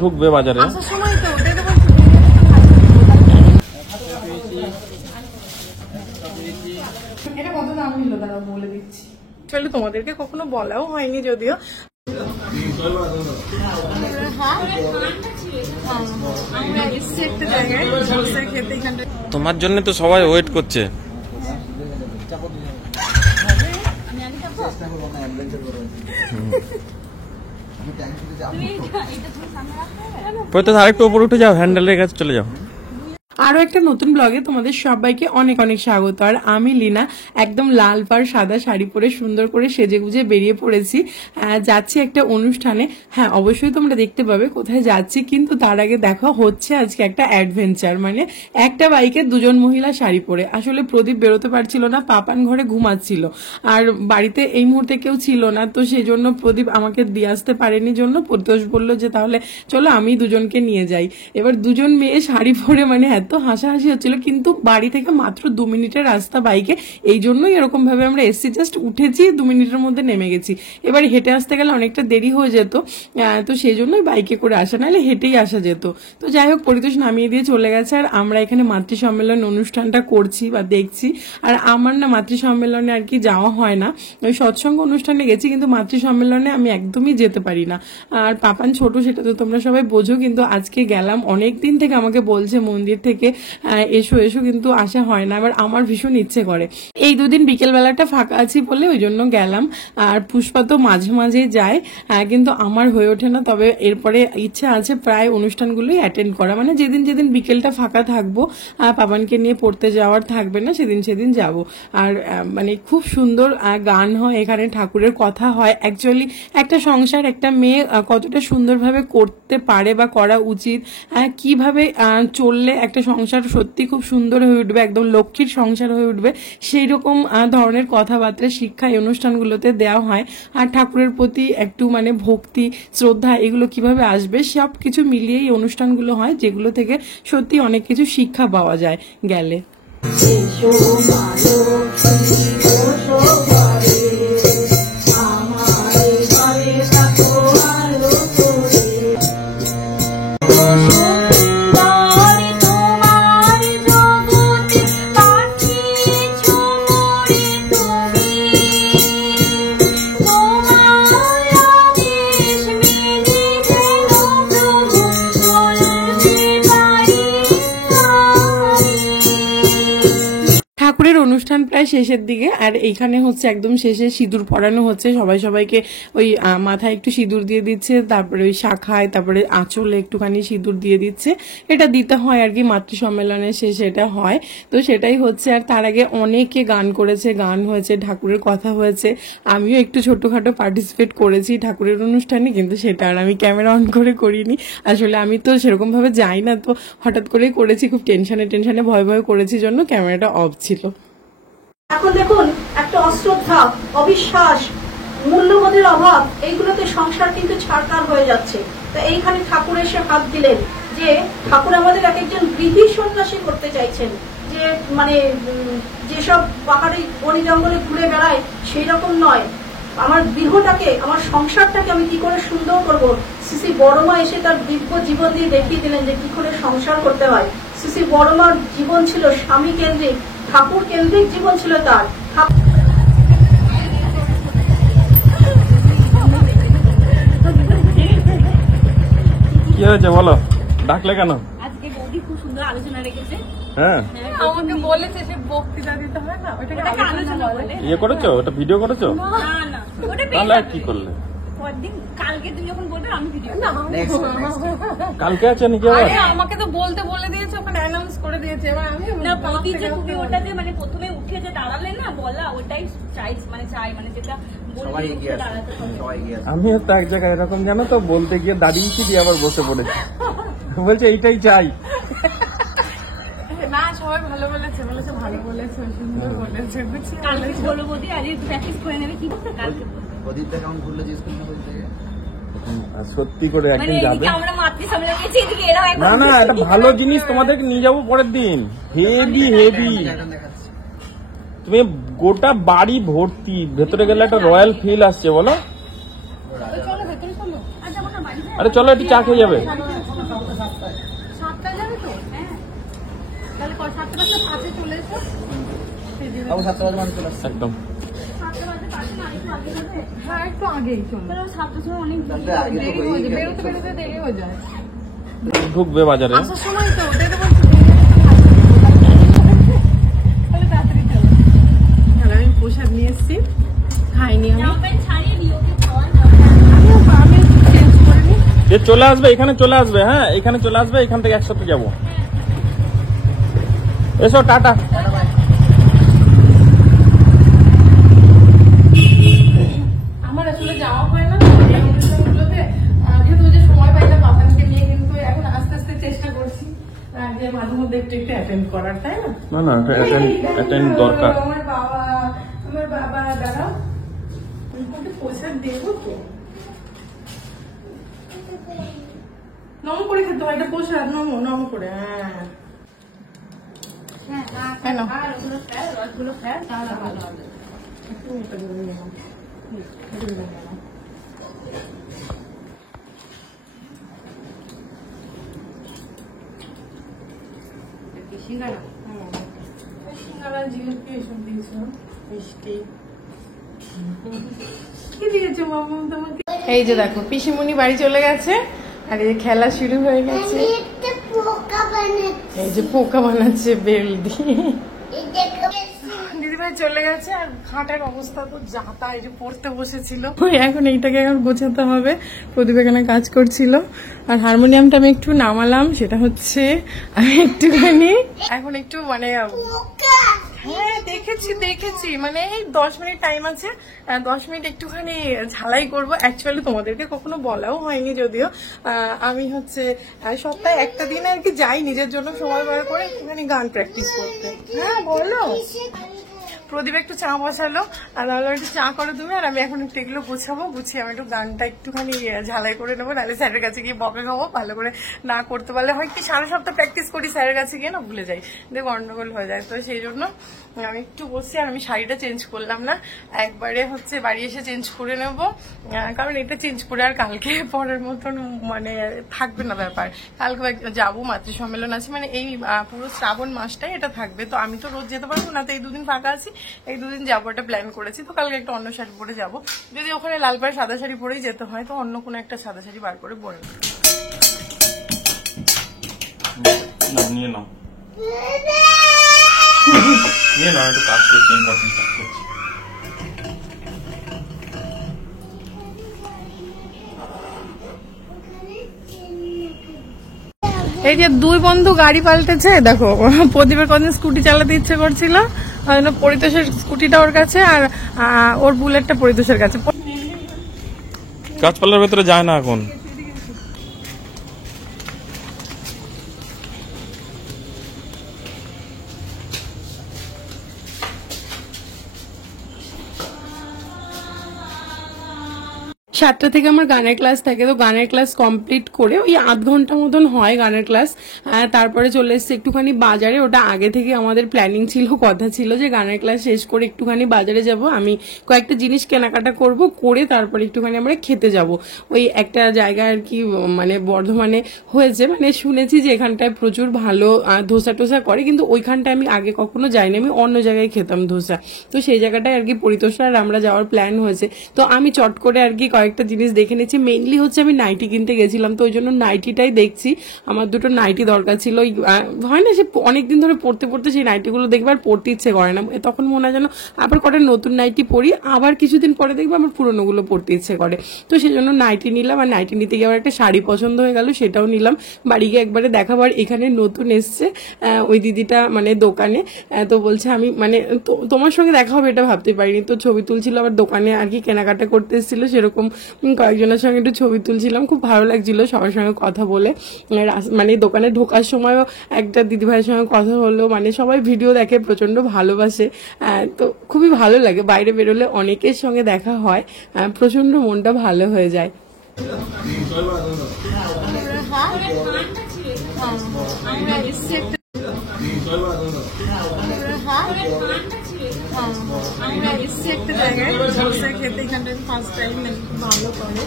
ঢুকবে বাজারে। এটা কত দাম নিল দাদা বলে দিচ্ছি, আসলে তোমাদেরকে কখনো বলাও হয়নি যদিও। তোমার জন্য তো সবাই ওয়েট করছে। আরেকটু উপরে উঠে যাও, হ্যান্ডেলের কাছে চলে যাও। আরো একটা নতুন ব্লগে তোমাদের সবাইকে অনেক অনেক স্বাগত। আর আমি লীনা একদম লাল পাড় সাদা শাড়ি পরে সুন্দর করে সেজে গুজে বেরিয়ে পড়েছি, যাচ্ছি একটা অনুষ্ঠানে। হ্যাঁ, অবশ্যই তোমরা দেখতে পাবে কোথায় যাচ্ছি, কিন্তু তার আগে দেখা হচ্ছে আজকে একটা অ্যাডভেঞ্চার। মানে একটা বাইকে দুজন মহিলা শাড়ি পরে। আসলে প্রদীপ বেরোতে পারছিল না, পাপান ঘরে ঘুমাচ্ছিল, আর বাড়িতে এই মুহূর্তে কেউ ছিল না, তো সেই জন্য প্রদীপ আমাকে দিয়ে আসতে পারেনি জন্য প্রত্যুষ বললো যে তাহলে চলো আমি দুজনকে নিয়ে যাই। এবার দুজন মেয়ে শাড়ি পরে মানে এত হাসাহাসি হচ্ছিল, কিন্তু বাড়ি থেকে মাত্র 2 মিনিটের রাস্তা বাইকে, এই জন্যই এরকম ভাবে আমরা এসছি। জাস্ট উঠেছি, 2 মিনিটের মধ্যে নেমে গেছি। এবার হেঁটে আসতে গেলে অনেকটা দেরি হয়ে যেত, তো সেই জন্যই বাইকে করে আসা, নাহলে হেঁটেই আসা যেত। তো যাই হোক, পরিতোষ নামিয়ে দিয়ে চলে গেছে, আর আমরা এখানে মাতৃ সম্মেলন অনুষ্ঠানটা করছি বা দেখছি। আর আমার না মাতৃ সম্মেলনে আর কি যাওয়া হয় না, ওই সৎসঙ্গ অনুষ্ঠানে গেছি, কিন্তু মাতৃ সম্মেলনে আমি একদমই যেতে পারি না। আর পাপান ছোট, সেটা তো তোমরা সবাই বোঝো, কিন্তু আজকে গেলাম। অনেক দিন থেকে আমাকে বলছে মন্দির থেকে এসো এসো, কিন্তু আসা হয় না। আবার আমার ভীষণ ইচ্ছে করে। এই 2 দিন বিকেল বেলাটা ফাঁকা আছি বলে ওই জন্য গেলাম। আর পুষ্পা তো মাঝে মাঝে যায়, কিন্তু আমার হয়ে ওঠে না। তবে এরপরে ইচ্ছা আছে প্রায় অনুষ্ঠানগুলোই অ্যাটেন্ড করা, মানে যেদিন যেদিন বিকেলটা ফাঁকা থাকবো, পাপানকে নিয়ে পড়তে যাওয়ার থাকবে না, সেদিন সেদিন যাব। আর মানে খুব সুন্দর গান হয় এখানে, ঠাকুরের কথা হয়। অ্যাকচুয়ালি একটা সংসার একটা মেয়ে কতটা সুন্দরভাবে করতে পারে বা করা উচিত, কিভাবে চললে একটা সংসার সত্যি খুব সুন্দর হয়ে উঠবে, একদম লক্ষ্মীর সংসার হয়ে উঠবে, সেই রকম ধরনের কথাবার্তা শিক্ষা এই অনুষ্ঠানগুলোতে দেওয়া হয়। আর ঠাকুরের প্রতি একটু মানে ভক্তি শ্রদ্ধা এগুলো কিভাবে আসবে, সব কিছু মিলিয়ে এই অনুষ্ঠানগুলো হয়, যেগুলো থেকে সত্যি অনেক কিছু শিক্ষা পাওয়া যায় গেলে। অনুষ্ঠান প্রায় শেষের দিকে, আর এইখানে হচ্ছে একদম শেষে সিঁদুর পরানো হচ্ছে। সবাই সবাইকে ওই মাথায় একটু সিঁদুর দিয়ে দিচ্ছে, তারপরে ওই শাখায়, তারপরে আঁচলে একটুখানি সিঁদুর দিয়ে দিচ্ছে। এটা দিতে হয় আর কি, মাতৃ সম্মেলনের শেষে এটা হয়, তো সেটাই হচ্ছে। আর তার আগে অনেকে গান করেছে, গান হয়েছে, ঠাকুরের কথা হয়েছে। আমিও একটু ছোটখাটো পার্টিসিপেট করেছি ঠাকুরের অনুষ্ঠানে, কিন্তু সেটা আর আমি ক্যামেরা অন করে করিনি। আসলে আমি তো সেরকম ভাবে যাই না, তো হঠাৎ করেই করেছি, খুব টেনশনে ভয় ভয় করেছি জন্য ক্যামেরাটা অফ ছিল। এখন দেখুন, একটা অশ্রদ্ধা, অবিশ্বাস, মূল্যবোধের অভাব, এইগুলোতে সংসার কিন্তু ছাড়খাড় হয়ে যাচ্ছে। তো এইখানে ঠাকুর এসে হাত দিলেন, যে ঠাকুর আমাদের এক একজন গৃহী সন্ন্যাসী করতে চাইছেন, যে মানে যেসব পাহাড়ি বনি জঙ্গলে ঘুরে বেড়ায় সেই রকম নয়। আমার গৃহটাকে, আমার সংসারটাকে আমি কি করে সুন্দর করব। শ্রী বড়মা এসে তার দিব্য জীবন দিয়ে দেখিয়ে দিলেন যে কি করে সংসার করতে হয়। শ্রী বড়মার জীবন ছিল স্বামী কেন্দ্রিক, ঠাকুর কেন্দ্রিক জীবন ছিল তার। কি হয়েছে বলো, ডাকলে কেন? আজকে বৌদি খুব সুন্দর আলোচনা রেখেছে। হ্যাঁ, আমাকে বলেছে যে বক্তৃতা দিতে হয় না, ওটাকে আলোচনা বলে। ইয়ে করেছো, ওটা ভিডিও করেছো? না না, ওটা তাহলে কি করলে? পরদিন কালকে তুমি যখন বলবে আমি ভিডিও না, কালকে আছে নাকি? আরে আমাকে তো বলতে বলে দিয়েছে, ওখানে অ্যানাউন্স করে দিয়েছে। এবার আমি না, বৌদি যে তুমি ওটা যে মানে প্রথমে উঠে যে দাঁড়ালে না বলা, ওটাই চাই মানে যেটা বললে উঠে দাঁড়াতে হবে। আমি তো এক জায়গায় এরকম জানো তো, বলতে গিয়ে দাঁড়িয়েছি দিয়ে আবার বসে পড়েছি, বলছে এইটাই চাই। না, সবাই ভালো বলেছে, ভালো বলেছে, সুন্দর বলেছে। কালকে বলো বৌদি, আজ একটু প্র্যাকটিস করে নেবে। কি কালকে প্রদীপটা কেমন ঘুরলো যে স্কুল বলতে সত্যি করে একদিন যাবে। আমরা মাতৃ সম্মেলন গেছি, এদিকে এরাও না না, একটা ভালো জিনিস তোমাদেরকে নিয়ে যাবো পরের দিন, হেভি হেভি। তুমি গোটা বাড়ি ভর্তি, ভেতরে গেলে একটা রয়্যাল ফিল আসছে, বলো। আরে চলো একটু চা খেয়ে যাবে। বাবু 7টা বাজে মানুষ চলে আসছে। একদম 7টা বাজে পারছে না, একটু আগে যাবে? হ্যাঁ একটু আগেই চলো, তাহলে 7টার সময় অনেক তাহলে আগে তো দেরি হয়ে যায়, বেরোতে বেরোতে দেরি হয়ে যায়। ঢুকবে বাজারে। আসার সময় তো ওটাই তো বলছি, তাহলে তাড়াতাড়ি চলো। আর আমি প্রসাদ নিয়ে এসেছি, খাইনি আমি, জামা প্যান্ট ছাড়িয়ে দিই, ওকে খাওয়ার আমি চেঞ্জ করে নিই। যে চলে আসবে এখানে চলে আসবে, হ্যাঁ এখানে চলে আসবে, এখান থেকে একসাথে যাবো। এসো, টাটা। আমার আসলে যাওয়া হয় না এই অনুষ্ঠানগুলোতে, যেহেতু যে সময় পাই না বাবাকে নিয়ে, কিন্তু এখন আস্তে আস্তে চেষ্টা করছি যে মাঝে মধ্যে একটু একটু অ্যাটেন্ড করার, তাই না? না না, অ্যাটেন্ড দরকার। আমার বাবা দাঁড়াও, আমি প্রসাদ দেবো তো, নম করে খেতে হয়, এটা প্রসাদ, নম করে। হ্যাঁ না আর ওগুলো খায়, রসগুলো খায়, তাহলে ভালো হবে। সিঙ্গারা, জিলিপি এসব দিয়েছ, মিষ্টি কি দিয়েছো বাবু তোমাকে? এই যে দেখো পিসিমণি বাড়ি চলে গেছে, আর এই যে খেলা শুরু হয়ে গেছে। এই যে পোকা বানাচ্ছে বেল দিয়ে, দিদিভাই চলে গেছে। আর খাটের অবস্থা তো যাতা, এই যে পড়তে বসেছিল, এখন এইটাকে এখন গোছাতে হবে। প্রদীপ এখানে কাজ করছিল, আর হারমোনিয়ামটা আমি একটু নামালাম, সেটা হচ্ছে আমি একটুখানি এখন একটু মানে, হ্যাঁ দেখেছি মানে এই 10 মিনিট টাইম আছে, 10 মিনিট একটুখানি ঝালাই করব। অ্যাকচুয়ালি তোমাদেরকে কখনো বলাও হয়নি, যদিও আমি হচ্ছে সপ্তাহে একটা দিন আর কি যাই নিজের জন্য সময় বার করে একটুখানি গান প্র্যাকটিস করতে। হ্যাঁ বলো। প্রদীপ একটু চা বসালো, আর তাহলে একটু চা করো তুমি, আর আমি এখন একটু এগুলো গুছাবো, গুছিয়ে আমি একটু গানটা একটুখানি ঝালাই করে নেবো, নাহলে স্যারের কাছে গিয়ে বকা খাবো। ভালো করে না করতে পারলে হয় কি, সারা সপ্তাহ প্র্যাকটিস করি, স্যারের কাছে গিয়ে না ভুলে যাই, দিয়ে গন্ডগোল হয়ে যায়। তো সেই জন্য আমি একটু বসছি, আর আমি শাড়িটা চেঞ্জ করলাম না, একবারে হচ্ছে বাড়ি এসে চেঞ্জ করে নেবো, কারণ এটা চেঞ্জ করে আর কালকে পরের মতন মানে থাকবে না ব্যাপার। কালকে যাবো, মাতৃ সম্মেলন আছে, মানে এই পুরো শ্রাবণ মাসটাই এটা থাকবে। তো আমি তো রোজ যেতে পারবো না, তো এই 2 দিন ফাঁকা আছি, এই 2 দিন যাবো, এটা প্ল্যান করেছি। তো কালকে একটা অন্য শাড়ি পরে যাবো, যদি ওখানে লাল পাড় সাদা শাড়ি পরেই যেতে হয়, তো অন্য কোনো একটা সাদা শাড়ি বার করে পরে নেবো। নিয়ে নাও, নিয়ে নাও, একটু কাজ করছি, ইম্পর্টেন্ট কাজ করছি। এই যে 2 বন্ধু গাড়ি পাল্টেছে, দেখো প্রদীপের কদিন স্কুটি চালাতে ইচ্ছে করছিল, পরিতোষের স্কুটিটা ওর কাছে, আর ওর বুলেটটা পরিতোষের কাছে। গাছপালার ভেতরে যায় না এখন। সাতটা থেকে আমার গানের ক্লাস থাকে, তো গানের ক্লাস কমপ্লিট করে ওই 8 ঘন্টা মতন হয় গানের ক্লাস। তারপরে চলে এসছে একটুখানি বাজারে, ওটা আগে থেকে আমাদের প্ল্যানিং ছিল, কথা ছিল যে গানের ক্লাস শেষ করে একটুখানি বাজারে যাব, আমি কয়েকটা জিনিস কেনাকাটা করব, করে তারপরে একটুখানি আমরা খেতে যাব। ওই একটা জায়গায় আর কি, মানে বর্ধমানে হয়েছে, মানে শুনেছি যে এখানটায় প্রচুর ভালো ধোসা টোসা করে, কিন্তু ওইখানটায় আমি আগে কখনো যাইনি, আমি অন্য জায়গায় খেতাম ধোসা। তো সেই জায়গাটায় আর কি পরিতোষরা আর আমরা যাওয়ার প্ল্যান হয়েছে। তো আমি চট করে আর কি কয়েকটা জিনিস দেখে নিচ্ছি, মেইনলি হচ্ছে আমি নাইটি কিনতে গেছিলাম, তো ওই জন্য নাইটিটাই দেখছি। আমার 2টো নাইটি দরকার ছিল, হয় না সে অনেকদিন ধরে পড়তে পড়তে সেই নাইটিগুলো দেখবে আর পড়তে ইচ্ছে করে না, তখন মনে হয় যেন আবার কটা নতুন নাইটি পরি, আবার কিছুদিন পরে দেখবে আমার পুরোনোগুলো পড়তে ইচ্ছে করে। তো সেই জন্য নাইটি নিলাম, আর নাইটি নিতে গিয়ে আবার একটা শাড়ি পছন্দ হয়ে গেল, সেটাও নিলাম। বাড়ি গিয়ে একবারে দেখাবার, এখানে নতুন এসছে ওই দিদিটা মানে দোকানে, তো বলছে আমি মানে তোমার সঙ্গে দেখা হবে এটা ভাবতে পারিনি, তো ছবি তুলছিল, আবার দোকানে আর কি কেনাকাটা করতে এসেছিল, সেরকম কয়েকজনের সঙ্গে একটু ছবি তুলছিলাম, খুব ভালো লাগছিল সবার সঙ্গে কথা বলে। মানে দোকানে ঢোকার সময়ও একটা দিদিভাইয়ের সঙ্গে কথা হলো, মানে সবাই ভিডিও দেখে, প্রচন্ড ভালোবাসে, তো খুবই ভালো লাগে। বাইরে বেরোলে অনেকের সঙ্গে দেখা হয়, প্রচন্ড মনটা ভালো হয়ে যায়। আমরা এসছি একটা জায়গায় ধোসা খেতে, এখানটা ফার্স্ট টাইম ভালো করে।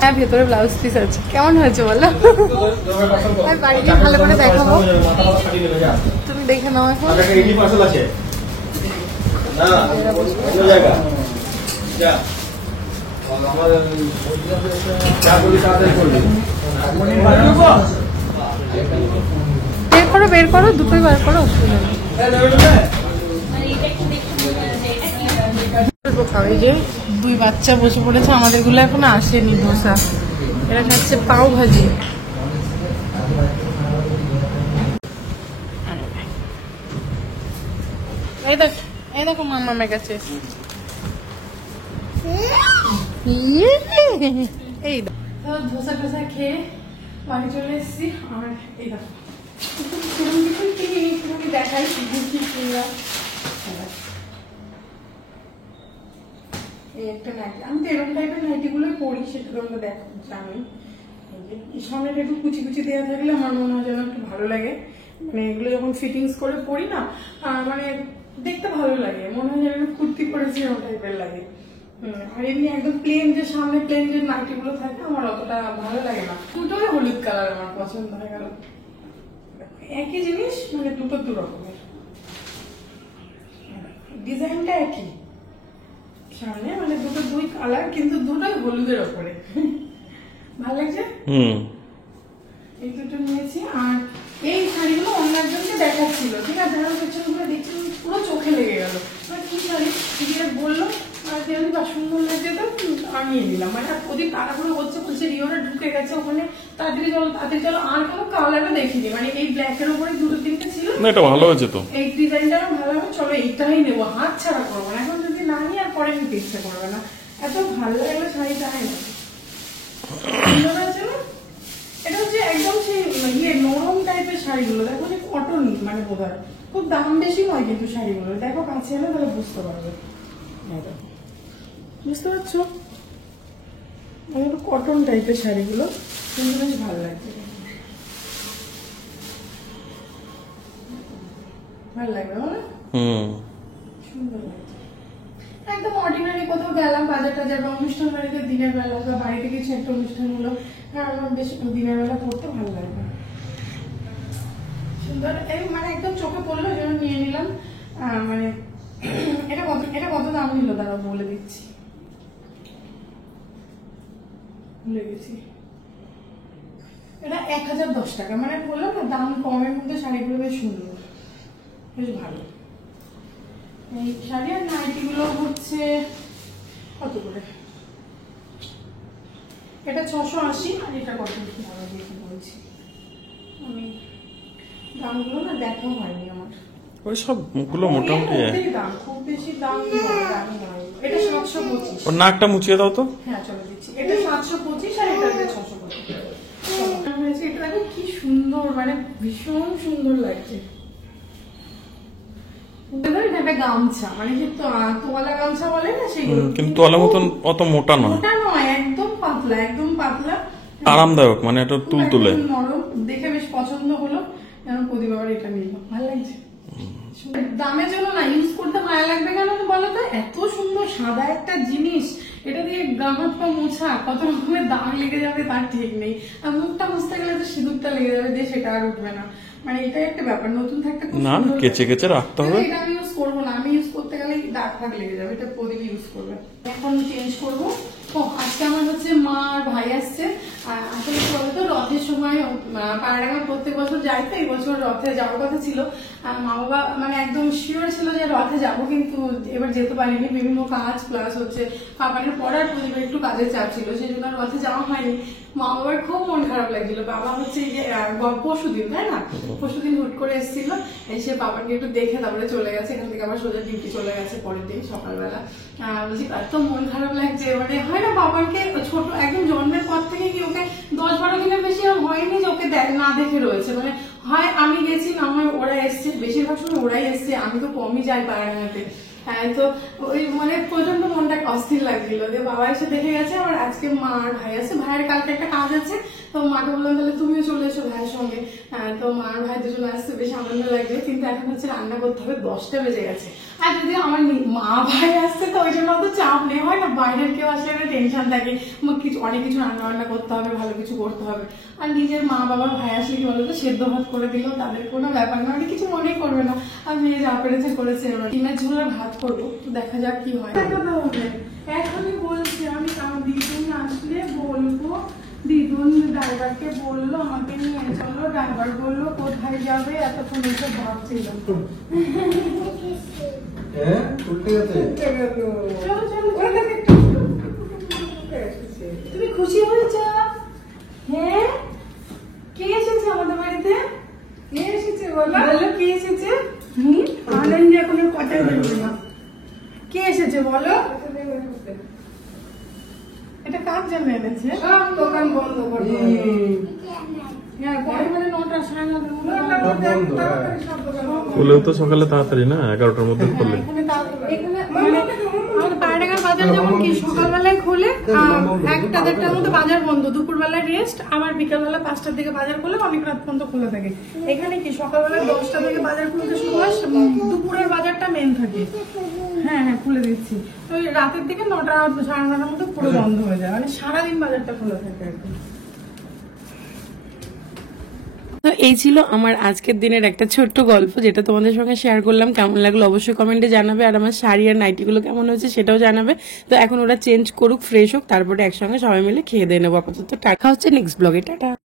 হ্যাঁ ভেতরে ব্লাউজ পিস আছে, কেমন হয়েছে বলো? বাড়ি গিয়ে ভালো করে দেখাবো, তুমি দেখে নাও এখন। বের করো দুটোই বার করো, অসুবিধা নেই। এই যে দুই বাচ্চা বসে পড়েছে, আমাদের গুলো এখনো আসেনি ধোসা। এরা খাচ্ছে পাও ভাজি। এই দেখো মামামের কাছে এই ধোসা টোসা খেয়ে বাড়ি চলে এসেছি। আর এই দেখো দেখাই একটা নাইটি, আমি তো এরকম টাইপের নাইটি গুলোই পরি, সেটা তোমরা দেখো জানি। সামনেটা একটু কুচি কুচি দেওয়া থাকলে আমার মনে হয় যেন একটু ভালো লাগে, মানে এগুলো যখন ফিটিংস করে পরি না মানে দেখতে ভালো লাগে, মনে হয় যেন একটু কুর্তি পরেছি এরকম টাইপের লাগে। আর এমনি একদম প্লেন যে সামনে প্লেন যে নাইটি গুলো থাকে আমার অতটা ভালো লাগে না। দুটোই হলুদ কালার আমার পছন্দ হয়ে গেল, একই জিনিস মানে দুটো দু রকমের, ডিজাইনটা একই সামনে, মানে দুটো দুই কালার কিন্তু দুটোই হলুদের ওপরে। ভালো লাগছে। এই দুটো নিয়েছি। আর এই শাড়িগুলো অন্য একজনকে দেখাচ্ছিল, ঠিক আছে, পেছনগুলো দেখছি পুরো চোখে লেগে গেল। কি শাড়ি বললো সুন্দর লাগছে, তো আমি নিয়ে নিলাম। মানে ওদিক তাড়াহুড়ো হচ্ছে, বলছে রিওরা ঢুকে গেছে ওখানে, তাড়াতাড়ি চলো তাড়াতাড়ি চলো। আর কোনো কালারও দেখিনি, মানে এই ব্ল্যাকের উপরে দুটো তিনটে ছিল, এটা ভালো হয়েছে, তো এই ডিজাইনটা ভালো হবে, চলো এইটাই নেবো, হাত ছাড়া করবো না। এখন যদি না নিই আর পরে নিতে ইচ্ছে করবে না, এত ভালো লাগলো শাড়িটাই না, সুন্দর আছে না। এটা হচ্ছে একদম সেই ইয়ে নরম টাইপের শাড়িগুলো, দেখো যে কটন, মানে বোধহয় খুব দাম বেশি নয় কিন্তু শাড়িগুলো, দেখো কাছে এলে তাহলে বুঝতে পারবে, বুঝতে পারছো, মানে একটু কটন টাইপের শাড়িগুলো কিন্তু বেশ ভালো লাগছে, ভালো লাগবে বলো, সুন্দর লাগছে। একদম অর্ডিনারি কোথাও গেলাম বাজার টাজার বা অনুষ্ঠান বাড়িতে দিনের বেলা বা বাড়িতে কিছু একটা অনুষ্ঠান হলো, আমার বেশ দিনের বেলা পড়তে ভালো লাগবে, সুন্দর। এই মানে একদম চোখে পড়লো যেন নিয়ে নিলাম। মানে এটা কত দাম নিল দাঁড়াও বলে দিচ্ছি, ভুলে গেছি। এটা 1010 টাকা, মানে বললাম না দাম কমের মধ্যে শাড়িগুলো বেশ সুন্দর, বেশ ভালো। এই শাড়ি আর নাইটি গুলো হচ্ছে কত করে, এটা 680 আর এটা কত বলছি আমি, দামগুলো না দেখাও হয়নি আমার, ওই সব গুলো মোটামুটি দাম খুব বেশি দাম নয়। এটা 725, ওর নাকটা মুছিয়ে দাও তো। হ্যাঁ চলো দিচ্ছি। এটা 725 আর এটা 625 হয়েছে। এটা দেখো কি সুন্দর, মানে ভীষণ সুন্দর লাগছে। এটা গামছা, মানে যে তোয়ালা গামছা বলে না সেগুলো, কিন্তু তোয়ালা মতন অত মোটা নয়, মোটা নয়, একদম পাতলা, একদম পাতলা, আরামদায়ক, মানে এটা তুলতুলে নরম, দেখে বেশ পছন্দ হলো। প্রদীপ আবার এটা নিল, ভালো লাগছে। দামের জন্য না, ইউজ করতে ভালো লাগবে কেন বলো তো, এত সুন্দর সাদা একটা জিনিস, এটা দিয়ে গামাত পা মোছা, কত রকমের দাগ লেগে যাবে তার ঠিক নেই। আর মুখটা মুছতে গেলে তো সিঁদুরটা লেগে যাবে, দিয়ে সেটা আর উঠবে না, মানে এটাই একটা ব্যাপার। নতুন থাকতে না কেচে কেচে রাখতে হবে। এটা আমি ইউজ করবো না, আমি ইউজ করতে গেলে দাগ ফাগ লেগে যাবে, এটা প্রদীপ ইউজ করবে। এখন চেঞ্জ করবো। আজকে আমার হচ্ছে মা আর ভাই আসছে। আসলে কি বলতো, রথের সময় পাড়াডাঙ্গা প্রত্যেক বছর যাই, তো এই বছর রথে যাওয়ার কথা ছিল। মা বাবা মানে একদম শিওর ছিল যে রথে যাবো, কিন্তু এবার যেতে পারিনি, বিভিন্ন কাজ প্লাস হচ্ছে পাপানের পড়ার পরিবার একটু কাজের চাপ ছিল, সেই জন্য রথে যাওয়া হয়নি। মা বাবার খুব মন খারাপ লাগছিল। বাবা হচ্ছে এই যে পরশুদিন, তাই না, পরশুদিন হুট করে এসেছিল, এসে বাবাকে একটু দেখে তারপরে চলে গেছে। এখান থেকে আবার সোজা ডিউটি চলে গেছে পরের দিন সকালবেলা। বলছি এত মন খারাপ লাগছে, মানে হয় না বাবাকে ছোট একদম জন্মের পর থেকে কি ওকে 10-12 দিনের বেশি আর হয়নি যে ওকে না দেখে রয়েছে, মানে হয় আমি গেছি না হয় ওরা এসছে, বেশিরভাগ সময় ওরাই এসছে, আমি তো কমই যাই পাড়াডাঙ্গাতে। তো ওই মানে প্রচন্ড মনটা অস্থির লাগছিল যে বাবা এসে দেখে গেছে। আবার আজকে মা আর ভাই আছে, ভাইয়ের কালকে একটা কাজ আছে, তো মাকে বললাম তাহলে তুমিও চলে এসো ভাইয়ের সঙ্গে। তো মা আর ভাই দুজন আসতে বেশ আনন্দ লাগবে, কিন্তু এখন হচ্ছে রান্না করতে হবে, 10টা বেজে গেছে। আর যদি আমার মা ভাই আসছে তো ওই জন্য অত চাপ নেই, হয় না বাইরের কেউ আসলে একটা টেনশন থাকে, অনেক কিছু রান্না বান্না করতে হবে, ভালো কিছু করতে হবে। আর নিজের মা বাবা ভাই আসলে কি বলতো, সেদ্ধ ভাত করে দিলেও তাদের কোনো ব্যাপার না, কিছু মনেই করবে না। আর মেয়ে যা পেরেছে করেছে। ডিমের ঝোল আর ভাত করবো, তো দেখা যাক কি হয়। এখনই বলছি আমি, আমার দিদুন আসলে বলবো, দিদুন ড্রাইভারকে বললো আমাকে নিয়ে চলো, ড্রাইভার বললো কোথায় যাবে, এতক্ষণ এসে ভাবছিল। চলো চলো, তুমি খুশি হয়েছ? হ্যাঁ, কে এসেছে আমাদের বাড়িতে? কে এসেছে বলো, কে এসেছে? আনন্দ এখন কথা বলবো না, কে এসেছে বলো? এটা কার জন্য এনেছে? সব দোকান বন্ধ করবে। খুলেও তো সকালে তাড়াতাড়ি না, 11টার মধ্যে খুলে। বাজার যেমন কি সকালবেলায় খোলে, 1টা 1:30টার মধ্যে বাজার বন্ধ, দুপুরবেলা রেস্ট, আবার বিকালবেলা 5টার দিকে বাজার খুলে অনেক রাত পর্যন্ত খোলা থাকে। এখানে কি সকালবেলা 10টা থেকে বাজার খুলতে শুরু হয়, দুপুরের বাজারটা মেন থাকে। হ্যাঁ হ্যাঁ, খুলে দিচ্ছি। তো রাতের দিকে 9টা 9:30টার মধ্যে পুরো বন্ধ হয়ে যায়, মানে সারাদিন বাজারটা খোলা থাকে একদম। তো এই ছিল আমার আজকের দিনের একটা ছোট্ট গল্প, যেটা তোমাদের সঙ্গে শেয়ার করলাম। কেমন লাগলো অবশ্যই কমেন্টে জানাবে, আর আমার শাড়ি আর নাইটিগুলো কেমন হয়েছে সেটাও জানাবে। তো এখন ওরা চেঞ্জ করুক, ফ্রেশ হোক, তারপরে একসঙ্গে সবাই মিলে খেয়ে দিয়ে নেবো। আপাতত টাকা হচ্ছে নেক্সট ব্লগে, টাটা।